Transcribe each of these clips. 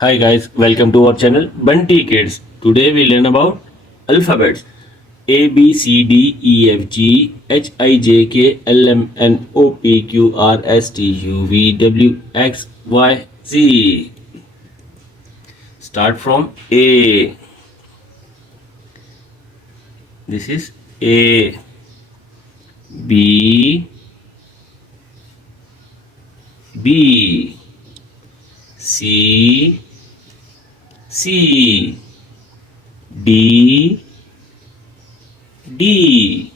Hi guys, welcome to our channel Bunty Kids. Today we learn about alphabets A B C D E F G H I J K L M N O P Q R S T U V W X Y Z. Start from A. This is A. B. B. C. C. D. D.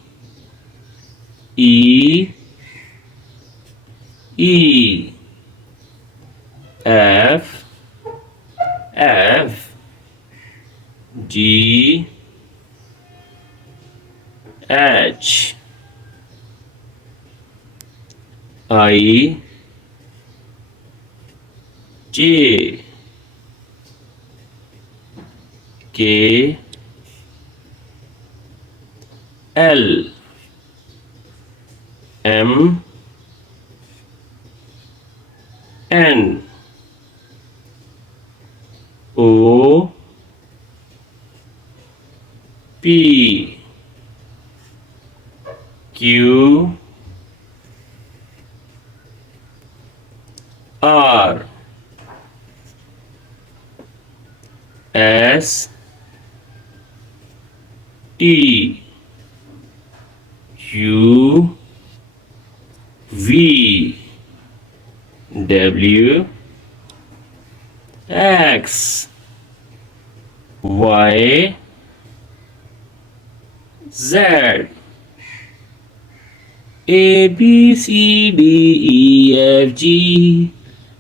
E. E. F. F. G. H. I. J. K. L. M. N. O. P. Q. R. S. T. U. V. W. X. Y. Z. A B C D E F G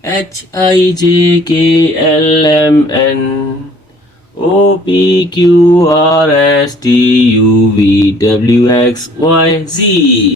H I J K L M N O P Q R S T U V W X Y Z.